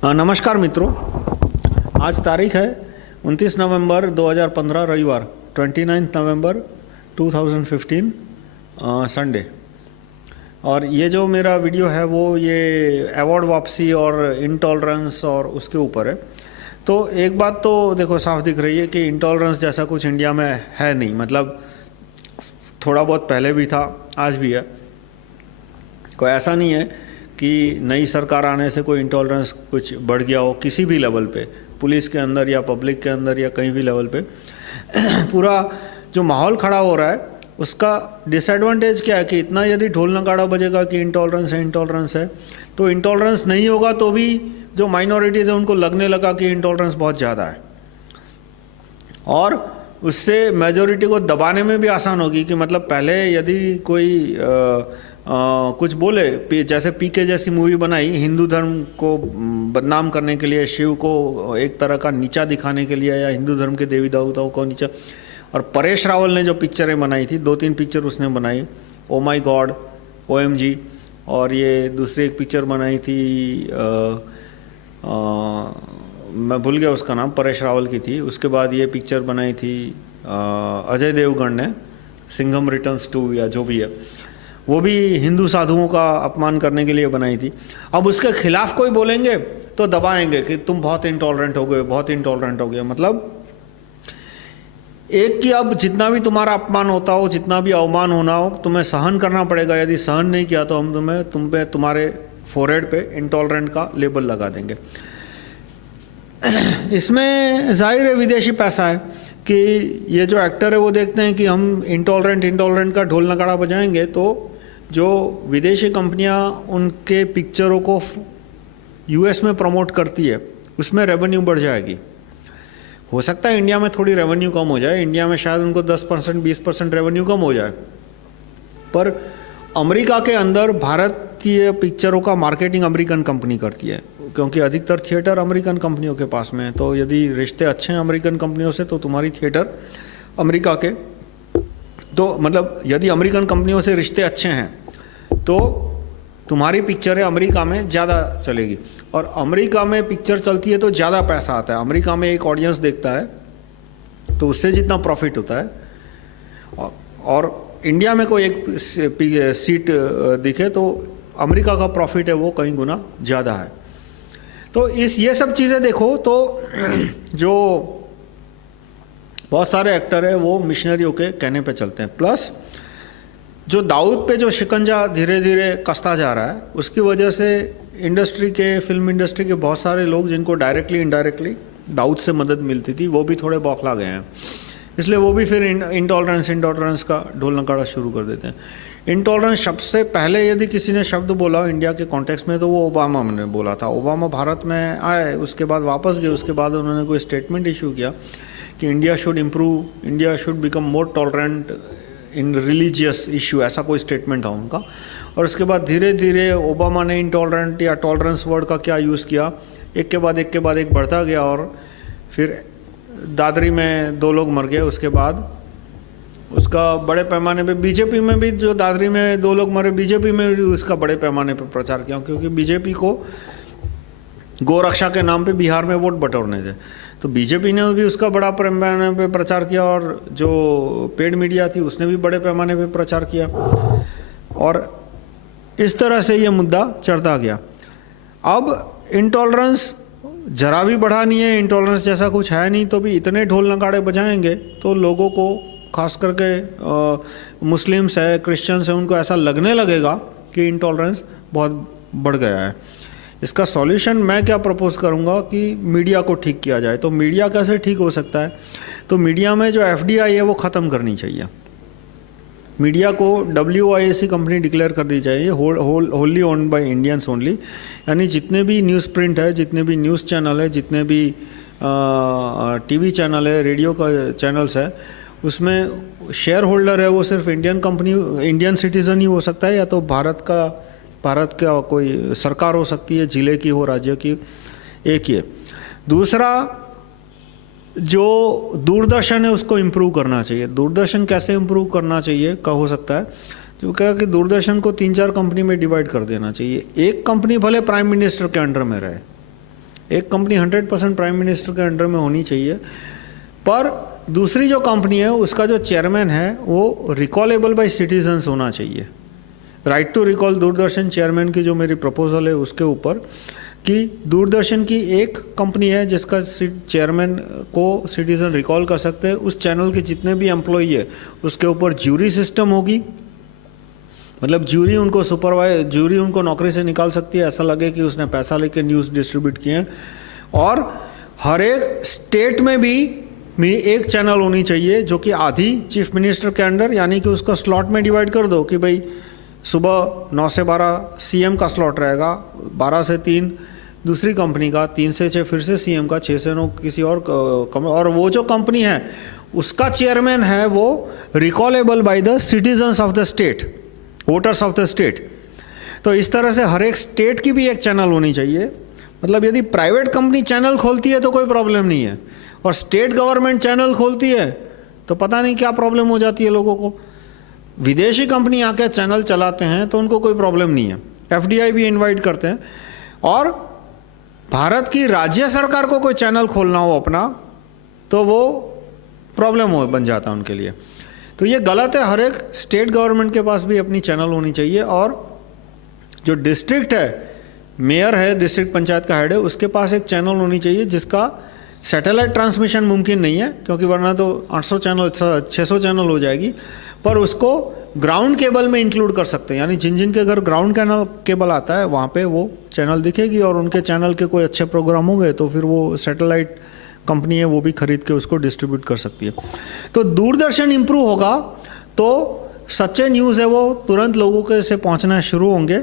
नमस्कार मित्रों, आज तारीख है 29 नवंबर 2015 रविवार 29 नवंबर 2015 संडे। और ये जो मेरा वीडियो है वो ये अवार्ड वापसी और इंटॉलरेंस और उसके ऊपर है। तो एक बात तो देखो साफ दिख रही है कि इंटॉलरेंस जैसा कुछ इंडिया में है नहीं। मतलब थोड़ा बहुत पहले भी था, आज भी है। कोई ऐसा नहीं है कि नई सरकार आने से कोई इंटॉलरेंस कुछ बढ़ गया हो किसी भी लेवल पे, पुलिस के अंदर या पब्लिक के अंदर या कहीं भी लेवल पे। पूरा जो माहौल खड़ा हो रहा है उसका डिसएडवांटेज क्या है कि इतना यदि ढोल नगाड़ा बजेगा कि इंटॉलरेंस है, तो इंटॉलरेंस नहीं होगा तो भी जो माइनॉरिटीज़ है उनको लगने लगा कि इंटॉलरेंस बहुत ज़्यादा है, और उससे मेजॉरिटी को दबाने में भी आसान होगी। कि मतलब पहले यदि कोई कुछ बोले, जैसे पीके जैसी मूवी बनाई हिंदू धर्म को बदनाम करने के लिए, शिव को एक तरह का नीचा दिखाने के लिए, या हिंदू धर्म के देवी देवताओं को नीचा। और परेश रावल ने जो पिक्चरें बनाई थी, 2-3 पिक्चर उसने बनाई, ओ माई गॉड, OMG, और ये दूसरी एक पिक्चर बनाई थी मैं भूल गया उसका नाम, परेश रावल की थी। उसके बाद ये पिक्चर बनाई थी अजय देवगन ने, सिंघम रिटर्न्स 2 या जो भी है, वो भी हिंदू साधुओं का अपमान करने के लिए बनाई थी। अब उसके खिलाफ कोई बोलेंगे तो दबाएंगे कि तुम बहुत इंटॉलरेंट हो गए, बहुत इंटॉलरेंट हो गए। मतलब एक कि अब जितना भी तुम्हारा अपमान होता हो, जितना भी अवमान होना हो, तुम्हें सहन करना पड़ेगा। यदि सहन नहीं किया तो हम तुम्हारे फोरहेड पे इंटॉलरेंट का लेबल लगा देंगे। इसमें जाहिर है विदेशी पैसा है कि ये जो एक्टर है वो देखते हैं कि हम इंटॉलरेंट का ढोल नगाड़ा बजाएंगे तो जो विदेशी कंपनियां उनके पिक्चरों को US में प्रमोट करती है उसमें रेवेन्यू बढ़ जाएगी। हो सकता है इंडिया में थोड़ी रेवेन्यू कम हो जाए, इंडिया में शायद उनको 10% 20% रेवेन्यू कम हो जाए, पर अमेरिका के अंदर भारतीय पिक्चरों का मार्केटिंग अमेरिकन कंपनी करती है, क्योंकि अधिकतर थिएटर अमेरिकन कंपनियों के पास में है। तो यदि रिश्ते अच्छे हैं अमेरिकन कंपनियों से तो तुम्हारी थिएटर अमेरिका के, तो मतलब यदि अमेरिकन कंपनियों से रिश्ते अच्छे हैं तो तुम्हारी पिक्चरें अमेरिका में ज़्यादा चलेगी, और अमेरिका में पिक्चर चलती है तो ज़्यादा पैसा आता है। अमेरिका में एक ऑडियंस देखता है तो उससे जितना प्रॉफिट होता है, और इंडिया में कोई एक सीट दिखे तो अमेरिका का प्रॉफिट है वो कई गुना ज़्यादा है। तो ये सब चीज़ें देखो तो जो बहुत सारे एक्टर है वो मिशनरियों के कहने पे चलते हैं। प्लस जो दाऊद पे जो शिकंजा धीरे धीरे कसता जा रहा है उसकी वजह से फिल्म इंडस्ट्री के बहुत सारे लोग जिनको डायरेक्टली इनडायरेक्टली दाऊद से मदद मिलती थी वो भी थोड़े बौखला गए हैं। इसलिए वो भी फिर इंटॉलरेंस का ढोल नगाड़ा शुरू कर देते हैं। इंटॉलरेंस शब्द से पहले यदि किसी ने शब्द बोला इंडिया के कॉन्टेक्स्ट में तो वो ओबामा ने बोला था। ओबामा भारत में आए, उसके बाद वापस गए, उसके बाद उन्होंने कोई स्टेटमेंट इशू किया कि India should become more tolerant in religious issue, ऐसा कोई स्टेटमेंट था उनका। और उसके बाद धीरे धीरे ओबामा ने इंटॉलरेंट या टॉलरेंस वर्ड का क्या यूज़ किया, एक के बाद एक बढ़ता गया, और फिर दादरी में 2 लोग मर गए। उसके बाद उसका बड़े पैमाने पे बीजेपी में भी, जो दादरी में 2 लोग मरे, बीजेपी में भी उसका बड़े पैमाने पे प्रचार किया, क्योंकि बीजेपी को गोरक्षा के नाम पे बिहार में वोट बटोरने थे। तो बीजेपी ने भी उसका बड़ा पैमाने पे प्रचार किया, और जो पेड मीडिया थी उसने भी बड़े पैमाने पे प्रचार किया, और इस तरह से ये मुद्दा चढ़ता गया। अब इंटॉलरेंस जरा भी बढ़ा नहीं है, इंटॉलरेंस जैसा कुछ है नहीं, तो भी इतने ढोल नगाड़े बजाएंगे तो लोगों को, खास करके मुस्लिम्स है, क्रिश्चियंस है, उनको ऐसा लगने लगेगा कि इंटॉलरेंस बहुत बढ़ गया है। इसका सॉल्यूशन मैं क्या प्रपोज करूंगा कि मीडिया को ठीक किया जाए। तो मीडिया कैसे ठीक हो सकता है? तो मीडिया में जो FDI है वो ख़त्म करनी चाहिए। मीडिया को WIAC कंपनी डिक्लेयर कर दी चाहिए, wholly owned by Indians only. यानी जितने भी न्यूज़ प्रिंट है, जितने भी न्यूज़ चैनल है, जितने भी TV चैनल है, रेडियो का चैनल्स है, उसमें शेयर होल्डर है वो सिर्फ इंडियन सिटीज़न ही हो सकता है, या तो भारत का कोई सरकार हो सकती है, जिले की हो, राज्य की, एक ही है। दूसरा, जो दूरदर्शन है उसको इम्प्रूव करना चाहिए। दूरदर्शन कैसे इम्प्रूव करना चाहिए का हो सकता है, जो कहा कि दूरदर्शन को 3-4 कंपनी में डिवाइड कर देना चाहिए। एक कंपनी भले प्राइम मिनिस्टर के अंडर में रहे, एक कंपनी 100% प्राइम मिनिस्टर के अंडर में होनी चाहिए, पर दूसरी जो कंपनी है उसका जो चेयरमैन है वो रिकॉलेबल बाय सिटीजन्स होना चाहिए। Right to recall Doordarshan chairman की जो मेरी प्रपोजल है उसके ऊपर, कि दूरदर्शन की एक कंपनी है जिसका चेयरमैन को सिटीजन रिकॉल कर सकते हैं, उस चैनल के जितने भी एम्प्लॉई है उसके ऊपर ज्यूरी सिस्टम होगी, मतलब ज्यूरी उनको नौकरी से निकाल सकती है, ऐसा लगे कि उसने पैसा लेके न्यूज़ डिस्ट्रीब्यूट किए हैं। और हर एक स्टेट में भी एक चैनल होनी चाहिए जो कि आधी चीफ मिनिस्टर के अंडर, यानी कि उसका स्लॉट में डिवाइड कर दो कि भाई सुबह 9 से 12 सीएम का स्लॉट रहेगा, 12 से 3 दूसरी कंपनी का, 3 से 6 फिर से सीएम का, 6 से 9 किसी और वो जो कंपनी है उसका चेयरमैन है वो recallable by the citizens of the state, voters of the state. तो इस तरह से हर एक स्टेट की भी एक चैनल होनी चाहिए। मतलब यदि प्राइवेट कंपनी चैनल खोलती है तो कोई प्रॉब्लम नहीं है, और स्टेट गवर्नमेंट चैनल खोलती है तो पता नहीं क्या प्रॉब्लम हो जाती है लोगों को। विदेशी कंपनी आके चैनल चलाते हैं तो उनको कोई प्रॉब्लम नहीं है, एफडीआई भी इनवाइट करते हैं। और भारत की राज्य सरकार को कोई चैनल खोलना हो अपना तो वो प्रॉब्लम बन जाता है उनके लिए। तो ये गलत है, हर एक स्टेट गवर्नमेंट के पास भी अपनी चैनल होनी चाहिए। और जो डिस्ट्रिक्ट है, मेयर है, डिस्ट्रिक्ट पंचायत का हेड है, उसके पास एक चैनल होनी चाहिए जिसका सैटेलाइट ट्रांसमिशन मुमकिन नहीं है, क्योंकि वरना तो 800 चैनल 600 चैनल हो जाएगी, पर उसको ग्राउंड केबल में इंक्लूड कर सकते हैं। यानी जिन जिन के घर ग्राउंड केबल आता है वहाँ पे वो चैनल दिखेगी, और उनके चैनल के कोई अच्छे प्रोग्राम हो गए तो फिर वो सैटेलाइट कंपनी है वो भी खरीद के उसको डिस्ट्रीब्यूट कर सकती है। तो दूरदर्शन इम्प्रूव होगा तो सच्चे न्यूज़ है वो तुरंत लोगों के से पहुँचना शुरू होंगे,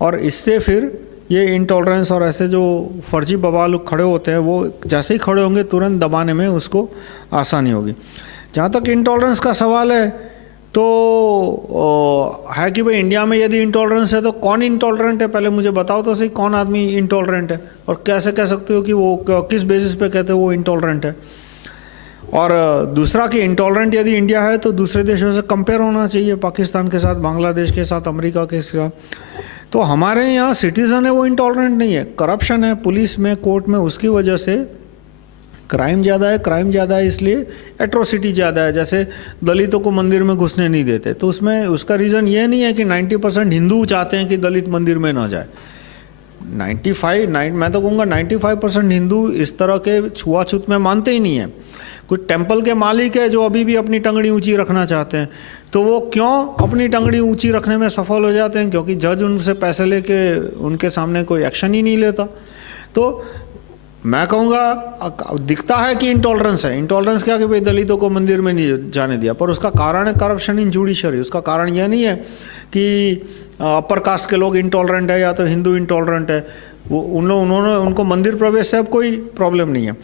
और इससे फिर ये इंटॉलरेंस और ऐसे जो फर्जी बवाल लोग खड़े होते हैं वो जैसे ही खड़े होंगे तुरंत दबाने में उसको आसानी होगी। जहाँ तक इंटॉलरेंस का सवाल है तो है कि भाई इंडिया में यदि इंटॉलरेंस है तो कौन इंटॉलरेंट है, पहले मुझे बताओ तो सही कौन आदमी इंटॉलरेंट है, और कैसे कह सकते हो कि वो किस बेसिस पे कहते हो वो इंटॉलरेंट है। और दूसरा कि इंटॉलरेंट यदि इंडिया है तो दूसरे देशों से कंपेयर होना चाहिए, पाकिस्तान के साथ, बांग्लादेश के साथ, अमेरिका के साथ। तो हमारे यहाँ सिटीज़न है वो इंटॉलरेंट नहीं है, करप्शन है पुलिस में, कोर्ट में, उसकी वजह से क्राइम ज़्यादा है। क्राइम ज़्यादा है इसलिए एट्रोसिटी ज़्यादा है, जैसे दलितों को मंदिर में घुसने नहीं देते, तो उसमें उसका रीज़न ये नहीं है कि 90% हिंदू चाहते हैं कि दलित मंदिर में ना जाए। मैं तो कहूँगा 95% हिंदू इस तरह के छुआछूत में मानते ही नहीं है। कुछ टेम्पल के मालिक है जो अभी भी अपनी टंगड़ी ऊंची रखना चाहते हैं, तो वो क्यों अपनी टंगड़ी ऊंची रखने में सफल हो जाते हैं? क्योंकि जज उनसे पैसे लेके उनके सामने कोई एक्शन ही नहीं लेता। तो मैं कहूँगा दिखता है कि इंटॉलरेंस है। इंटॉलरेंस क्या कि भाई दलितों को मंदिर में नहीं जाने दिया, पर उसका कारण है करप्शन इन जुडिशरी। उसका कारण यह नहीं है कि अपर कास्ट के लोग इंटॉलरेंट है या तो हिंदू इंटॉलरेंट है, वो उन्होंने उनको मंदिर प्रवेश से अब कोई प्रॉब्लम नहीं है।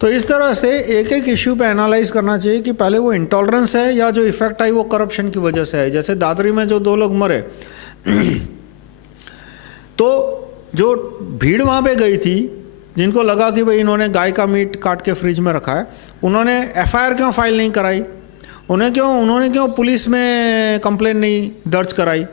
तो इस तरह से एक एक इश्यू पे एनालाइज करना चाहिए कि पहले वो इंटॉलरेंस है या जो इफेक्ट आई वो करप्शन की वजह से है। जैसे दादरी में जो 2 लोग मरे तो जो भीड़ वहाँ पे गई थी, जिनको लगा कि भाई इन्होंने गाय का मीट काट के फ्रिज में रखा है, उन्होंने एफआईआर क्यों फाइल नहीं कराई? उन्होंने क्यों पुलिस में कंप्लेन नहीं दर्ज कराई?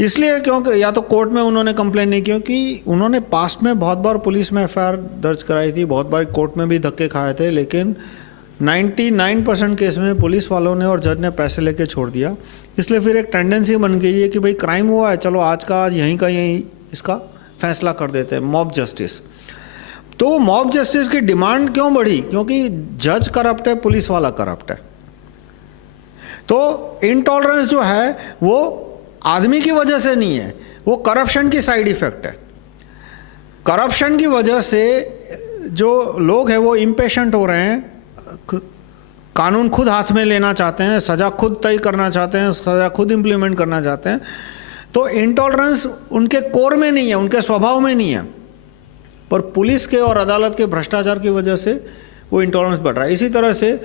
इसलिए क्योंकि या तो कोर्ट में उन्होंने कंप्लेन नहीं, क्योंकि उन्होंने पास्ट में बहुत बार पुलिस में एफआईआर दर्ज कराई थी, बहुत बार कोर्ट में भी धक्के खाए थे, लेकिन 99% केस में पुलिस वालों ने और जज ने पैसे लेके छोड़ दिया। इसलिए फिर एक टेंडेंसी बन गई है कि भाई क्राइम हुआ है, चलो आज का आज यहीं का यहीं इसका फैसला कर देते हैं, मॉब जस्टिस। तो मॉब जस्टिस की डिमांड क्यों बढ़ी? क्योंकि जज करप्ट है, पुलिस वाला करप्ट है। तो इंटॉलरेंस जो है वो आदमी की वजह से नहीं है, वो करप्शन की साइड इफेक्ट है। करप्शन की वजह से जो लोग हैं वो इम्पेशेंट हो रहे हैं, कानून खुद हाथ में लेना चाहते हैं, सज़ा खुद तय करना चाहते हैं, सज़ा खुद इम्प्लीमेंट करना चाहते हैं। तो इंटॉलरेंस उनके कोर में नहीं है, उनके स्वभाव में नहीं है, पर पुलिस के और अदालत के भ्रष्टाचार की वजह से वो इंटॉलरेंस बढ़ रहा है। इसी तरह से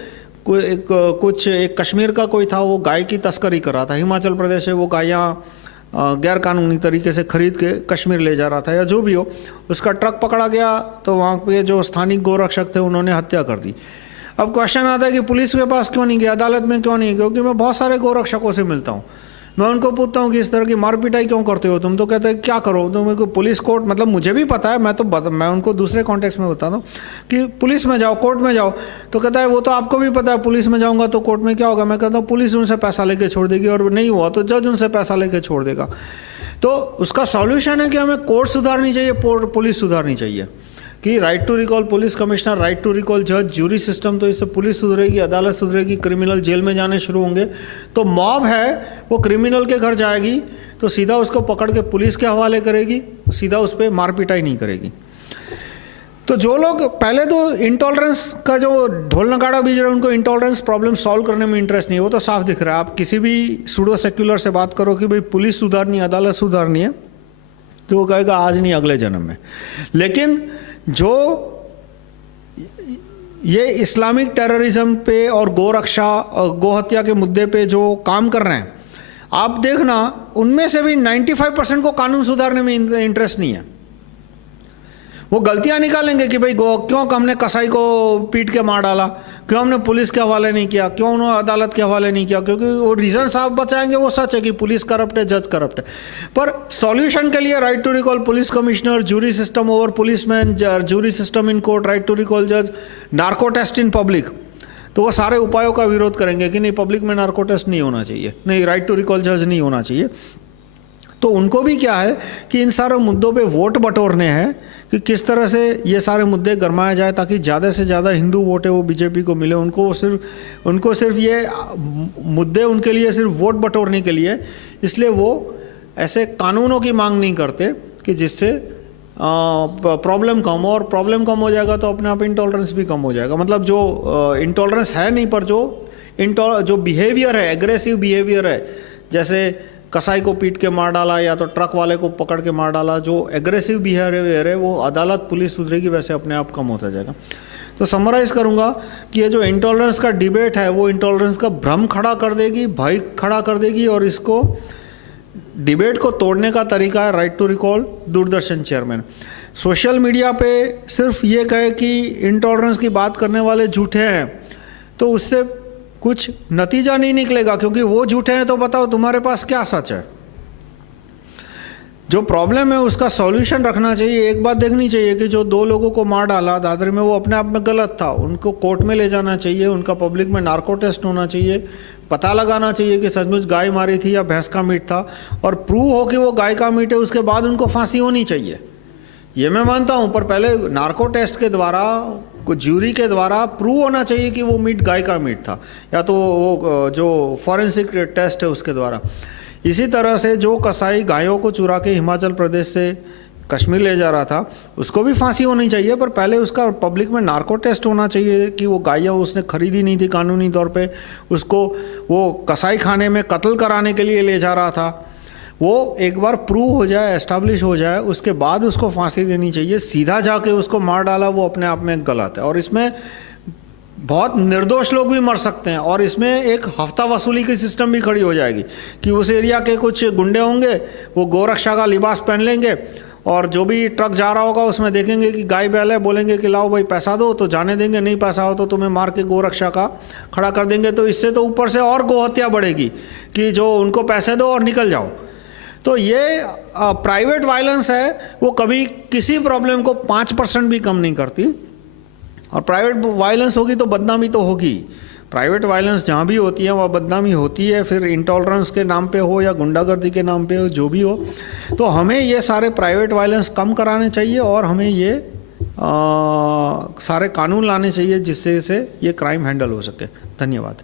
एक कश्मीर का कोई था, वो गाय की तस्करी कर रहा था, हिमाचल प्रदेश से वो गायें गैर कानूनी तरीके से खरीद के कश्मीर ले जा रहा था या जो भी हो, उसका ट्रक पकड़ा गया तो वहाँ पे जो स्थानिक गोरक्षक थे उन्होंने हत्या कर दी। अब क्वेश्चन आता है कि पुलिस के पास क्यों नहीं गया, अदालत में क्यों नहीं? क्योंकि मैं बहुत सारे गोरक्षकों से मिलता हूँ, मैं उनको पूछता हूँ कि इस तरह की मार पिटाई क्यों करते हो तुम, तो कहते हैं क्या करो, तो मेरे को पुलिस कोर्ट, मतलब मुझे भी पता है, मैं उनको दूसरे कॉन्टेक्स्ट में बताता हूँ कि पुलिस में जाओ, कोर्ट में जाओ, तो कहता है वो तो आपको भी पता है, पुलिस में जाऊँगा तो कोर्ट में क्या होगा। मैं कहता हूँ पुलिस उनसे पैसा लेके छोड़ देगी, और नहीं हुआ तो जज उनसे पैसा लेके छोड़ देगा। तो उसका सॉल्यूशन है कि हमें कोर्ट सुधारनी चाहिए, पुलिस सुधारनी चाहिए, कि right to recall police commissioner, right to recall जज, ज्यूरी सिस्टम, तो इससे पुलिस सुधरेगी, अदालत सुधरेगी, क्रिमिनल जेल में जाने शुरू होंगे। तो मॉब है वो क्रिमिनल के घर जाएगी तो सीधा उसको पकड़ के पुलिस के हवाले करेगी, सीधा उस पर मार पिटाई नहीं करेगी। तो जो लोग पहले तो इंटॉलरेंस का जो ढोल नगाड़ा बीज रहे हैं, उनको इंटॉलरेंस प्रॉब्लम सॉल्व करने में इंटरेस्ट नहीं है, वो तो साफ दिख रहा है। आप किसी भी सूडो सेक्युलर से बात करो कि भाई पुलिस सुधारनी है, अदालत सुधारनी है, तो वो कहेगा आज नहीं अगले जन्म में। लेकिन जो ये इस्लामिक टेररिज्म पे और गोरक्षा और गोहत्या के मुद्दे पे जो काम कर रहे हैं, आप देखना उनमें से भी 95% को कानून सुधारने में इंटरेस्ट नहीं है। वो गलतियां निकालेंगे कि भाई क्यों हमने कसाई को पीट के मार डाला, क्यों हमने पुलिस के हवाले नहीं किया, क्यों उन्होंने अदालत के हवाले नहीं किया, क्योंकि वो रीजन साफ बताएंगे, वो सच है कि पुलिस करप्ट है, जज करप्ट है। पर सॉल्यूशन के लिए right to recall police commissioner, jury system over policeman, jury system in court, right to recall जज, नार्को टेस्ट इन पब्लिक, तो वो सारे उपायों का विरोध करेंगे कि नहीं पब्लिक में नार्को टेस्ट नहीं होना चाहिए, नहीं राइट टू रिकॉल जज नहीं होना चाहिए। तो उनको भी क्या है कि इन सारे मुद्दों पे वोट बटोरने हैं कि किस तरह से ये सारे मुद्दे गरमाए जाए ताकि ज़्यादा से ज़्यादा हिंदू वोट है वो बीजेपी को मिले। उनको सिर्फ ये मुद्दे उनके लिए सिर्फ वोट बटोरने के लिए, इसलिए वो ऐसे कानूनों की मांग नहीं करते कि जिससे प्रॉब्लम कम हो, और प्रॉब्लम कम हो जाएगा तो अपने आप इंटॉलरेंस भी कम हो जाएगा। मतलब जो इंटॉलरेंस है नहीं, पर जो बिहेवियर है, एग्रेसिव बिहेवियर है, जैसे कसाई को पीट के मार डाला या तो ट्रक वाले को पकड़ के मार डाला, जो एग्रेसिव बिहेवियर है वो अदालत पुलिस सुधरेगी वैसे अपने आप कम होता जाएगा। तो समराइज़ करूँगा कि ये जो इंटॉलरेंस का डिबेट है वो इंटॉलरेंस का भ्रम खड़ा कर देगी, भय खड़ा कर देगी, और इसको डिबेट को तोड़ने का तरीका है right to recall Doordarshan chairman. Social media पे सिर्फ ये कहे कि इंटॉलरेंस की बात करने वाले झूठे हैं, तो उससे कुछ नतीजा नहीं निकलेगा, क्योंकि वो झूठे हैं तो बताओ तुम्हारे पास क्या सच है। जो प्रॉब्लम है उसका सॉल्यूशन रखना चाहिए। एक बात देखनी चाहिए कि जो 2 लोगों को मार डाला दादर में, वो अपने आप में गलत था, उनको कोर्ट में ले जाना चाहिए, उनका पब्लिक में नार्को टेस्ट होना चाहिए, पता लगाना चाहिए कि सचमुच गाय मारी थी या भैंस का मीट था, और प्रूव हो कि वो गाय का मीट है, उसके बाद उनको फांसी होनी चाहिए। ये मैं मानता हूँ, पर पहले नार्को टेस्ट के द्वारा, ज्यूरी के द्वारा प्रूव होना चाहिए कि वो मीट गाय का मीट था, या तो वो जो फॉरेंसिक टेस्ट है उसके द्वारा। इसी तरह से जो कसाई गायों को चुरा के हिमाचल प्रदेश से कश्मीर ले जा रहा था, उसको भी फांसी होनी चाहिए, पर पहले उसका पब्लिक में नार्को टेस्ट होना चाहिए कि वो गायें उसने खरीदी नहीं थी कानूनी तौर पे, उसको वो कसाई खाने में कत्ल कराने के लिए ले जा रहा था। वो एक बार प्रूव हो जाए, एस्टैब्लिश हो जाए, उसके बाद उसको फांसी देनी चाहिए। सीधा जाके उसको मार डाला, वो अपने आप में गलत है, और इसमें बहुत निर्दोष लोग भी मर सकते हैं, और इसमें एक हफ्ता वसूली की सिस्टम भी खड़ी हो जाएगी कि उस एरिया के कुछ गुंडे होंगे, वो गोरक्षा का लिबास पहन लेंगे, और जो भी ट्रक जा रहा होगा उसमें देखेंगे कि गाय बैल है, बोलेंगे कि लाओ भाई पैसा दो, तो जाने देंगे, नहीं पैसा हो तो तुम्हें मार के गोरक्षा का खड़ा कर देंगे। तो इससे तो ऊपर से और गोहत्या बढ़ेगी कि जो उनको पैसे दो और निकल जाओ। तो ये प्राइवेट वायलेंस है, वो कभी किसी प्रॉब्लम को 5% भी कम नहीं करती, और प्राइवेट वायलेंस होगी तो बदनामी तो होगी। प्राइवेट वायलेंस जहाँ भी होती है वहाँ बदनामी होती है, फिर इंटॉलरेंस के नाम पे हो या गुंडागर्दी के नाम पे हो, जो भी हो। तो हमें ये सारे प्राइवेट वायलेंस कम कराने चाहिए, और हमें ये सारे कानून लाने चाहिए जिससे से ये क्राइम हैंडल हो सके। धन्यवाद।